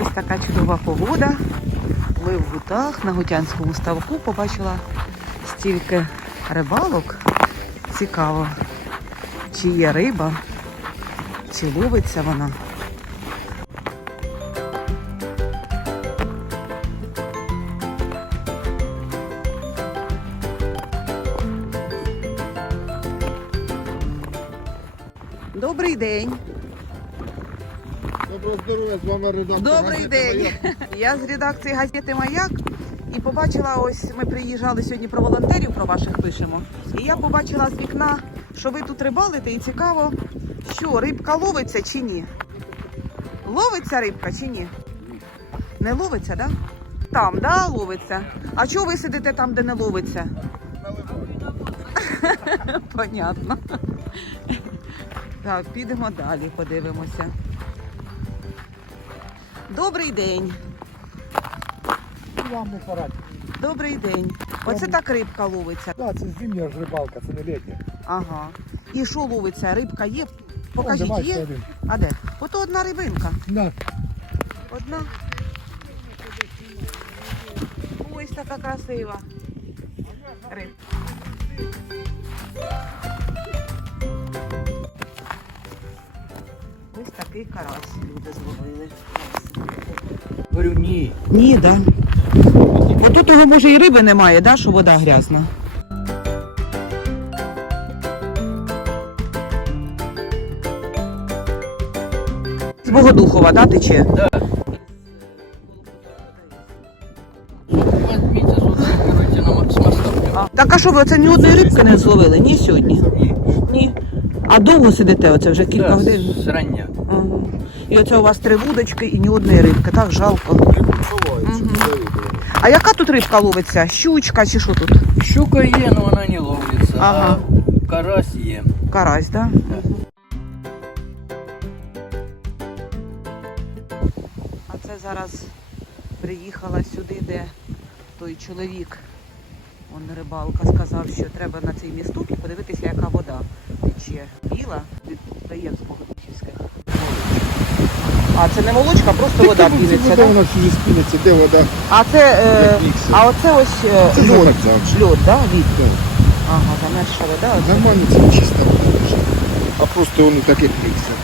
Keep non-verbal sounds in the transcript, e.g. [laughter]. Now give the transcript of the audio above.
Ось така чудова погода. Ми в гутах на Гутянському ставку побачила стільки рибалок. Цікаво, чи є риба, чи ловиться вона. Добрий день. Доброго здоров'я, з вами редактор. Добрий день. «Маяк». Я з редакції газети Маяк і побачила ось ми приїжджали сьогодні про волонтерів, про ваших пишемо. І я побачила з вікна, що ви тут рибалите, і цікаво, що рибка ловиться чи ні? Ловиться рибка чи ні? Не ловиться, да? Там, да, ловиться. А чого ви сидите там, де не ловиться? [laughs] Понятно. Так, підемо далі, подивимося. Добрий день. Вам не. Добрий день. Оце так рибка ловиться. Да, це зимня ж рибалка, це не літня. Ага. І що ловиться? Рибка є? Покажіть, О, є? один. А де? Ото одна рибинка. Да. Одна. Ось така красива. Рибка. Ось такий карась люди зловили. Говорю, ні. Ні, да. Бо тут його може і риби немає, да, що вода грязна. З Богодухова, да, тече? Возьмите сюди, короче, на м- з моста. А, так а що ви оце ні одної рибки не зловили? Ні сьогодні? Ні. А довго сидите оце вже кілька Да, годин? Зрання. І оце у вас три вудочки і ні одної рибки, так жалко. А яка тут рибка ловиться? Щучка чи що тут? Щука є, але вона не ловиться. Ага. А карась є. Карась, да? А це зараз приїхала сюди, де той чоловік, он рибалка, сказав, що треба на цей місток і подивитися, яка вода тече. Біла від підприємств Богодухівських. А це не молочка, просто вода Це піниться, вода, так? вона всю спіниться, де вода. А це, е, Як міксер. а оце ось е, Це льод, замерзав вже. льод, да, від? Так. Ага, замерзша вода. оце. Нормально це чиста вода. А просто воно так як міксер.